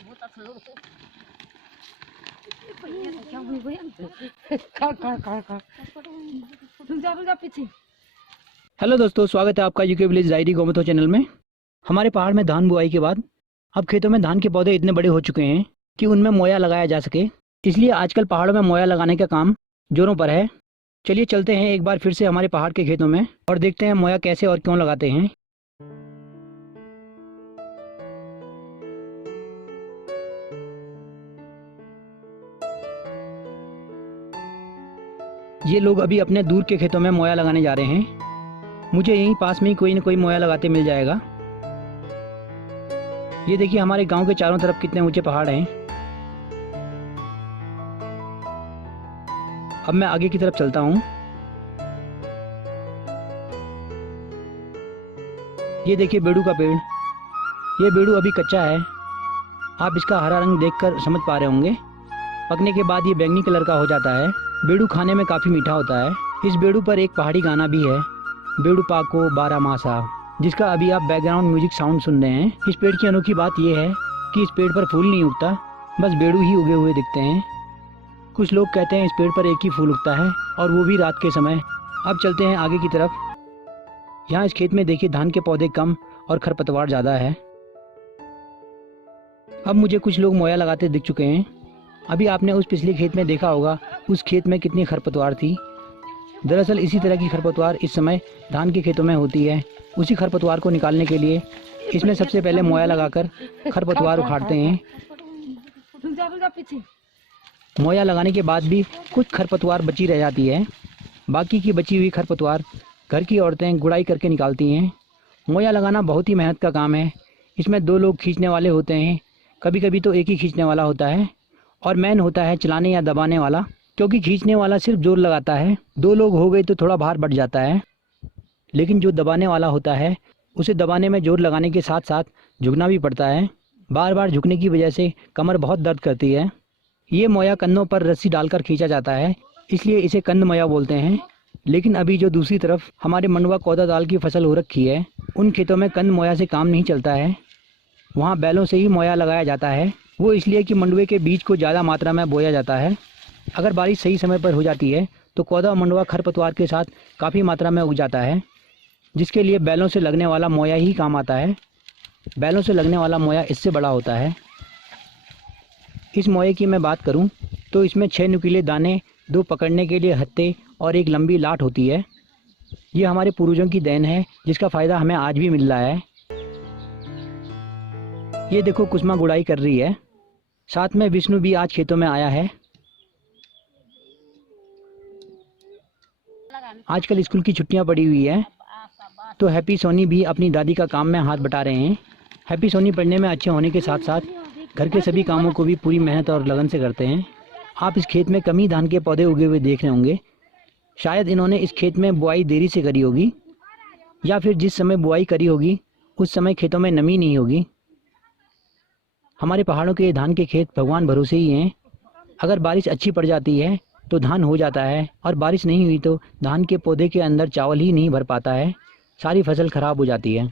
Hello दोस्तों, स्वागत है आपका यूके विलेज डायरी गोमतो चैनल में। हमारे पहाड़ में धान बुआई के बाद अब खेतों में धान के पौधे इतने बड़े हो चुके हैं कि उनमें मोया लगाया जा सके, इसलिए आजकल पहाड़ों में मोया लगाने का काम जोरों पर है। चलिए चलते हैं एक बार फिर से हमारे पहाड़ के खेतों में और देखते हैं मोया कैसे और क्यों लगाते हैं। ये लोग अभी अपने दूर के खेतों में मोया लगाने जा रहे हैं। मुझे यहीं पास में ही कोई न कोई मोया लगाते मिल जाएगा। ये देखिए हमारे गांव के चारों तरफ कितने ऊंचे पहाड़ हैं। अब मैं आगे की तरफ चलता हूँ। ये देखिए बेड़ू का पेड़। ये बेड़ू अभी कच्चा है। आप इसका हरा रंग देखकर समझ पा रहे होंगे। पकने के बाद ये बैंगनी कलर का हो जाता है। बेड़ू खाने में काफ़ी मीठा होता है। इस बेड़ू पर एक पहाड़ी गाना भी है, बेड़ू पाको 12 मासा, जिसका अभी आप बैकग्राउंड म्यूजिक साउंड सुन रहे हैं। इस पेड़ की अनोखी बात यह है कि इस पेड़ पर फूल नहीं उगता, बस बेड़ू ही उगे हुए दिखते हैं। कुछ लोग कहते हैं इस पेड़ पर एक ही फूल उगता है और वो भी रात के समय। अब चलते हैं आगे की तरफ। यहाँ इस खेत में देखिए धान के पौधे कम और खरपतवार ज़्यादा है। अब मुझे कुछ लोग मोया लगाते दिख चुके हैं। अभी आपने उस पिछले खेत में देखा होगा, उस खेत में कितनी खरपतवार थी। दरअसल इसी तरह की खरपतवार इस समय धान के खेतों में होती है। उसी खरपतवार को निकालने के लिए इसमें सबसे पहले मोया लगाकर खरपतवार उखाड़ते हैं। मोया लगाने के बाद भी कुछ खरपतवार बची रह जाती है। बाकी की बची हुई खरपतवार घर की औरतें गुड़ाई करके निकालती हैं। मोया लगाना बहुत ही मेहनत का काम है। इसमें 2 लोग खींचने वाले होते हैं, कभी कभी तो एक ही खींचने वाला होता है, और मैन होता है चलाने या दबाने वाला, क्योंकि खींचने वाला सिर्फ जोर लगाता है। 2 लोग हो गए तो थोड़ा भार बढ़ जाता है, लेकिन जो दबाने वाला होता है उसे दबाने में जोर लगाने के साथ साथ झुकना भी पड़ता है। बार बार झुकने की वजह से कमर बहुत दर्द करती है। ये मोया कंधों पर रस्सी डालकर खींचा जाता है, इसलिए इसे कंध मोया बोलते हैं। लेकिन अभी जो दूसरी तरफ हमारे मंडुआ कौदा दाल की फसल हो रखी है, उन खेतों में कंध मोया से काम नहीं चलता है। वहाँ बैलों से ही मोया लगाया जाता है। वो इसलिए कि मंडुए के बीज को ज़्यादा मात्रा में बोया जाता है। अगर बारिश सही समय पर हो जाती है तो कौदा मंडुआ खरपतवार के साथ काफ़ी मात्रा में उग जाता है, जिसके लिए बैलों से लगने वाला मोया ही काम आता है। बैलों से लगने वाला मोया इससे बड़ा होता है। इस मोये की मैं बात करूं तो इसमें 6 नुकीले दाने, 2 पकड़ने के लिए हत्थे और एक लंबी लाट होती है। ये हमारे पूर्वजों की देन है, जिसका फ़ायदा हमें आज भी मिल रहा है। ये देखो कुसुमा गुड़ाई कर रही है। साथ में विष्णु भी आज खेतों में आया है। आजकल स्कूल की छुट्टियां पड़ी हुई है, तो हैप्पी सोनी भी अपनी दादी का काम में हाथ बटा रहे हैं। हैप्पी सोनी पढ़ने में अच्छे होने के साथ साथ घर के सभी कामों को भी पूरी मेहनत और लगन से करते हैं। आप इस खेत में कम ही धान के पौधे उगे हुए देख रहे होंगे। शायद इन्होंने इस खेत में बुआई देरी से करी होगी, या फिर जिस समय बुआई करी होगी उस समय खेतों में नमी नहीं होगी। हमारे पहाड़ों के धान के खेत भगवान भरोसे ही हैं। अगर बारिश अच्छी पड़ जाती है तो धान हो जाता है, और बारिश नहीं हुई तो धान के पौधे के अंदर चावल ही नहीं भर पाता है, सारी फसल खराब हो जाती है।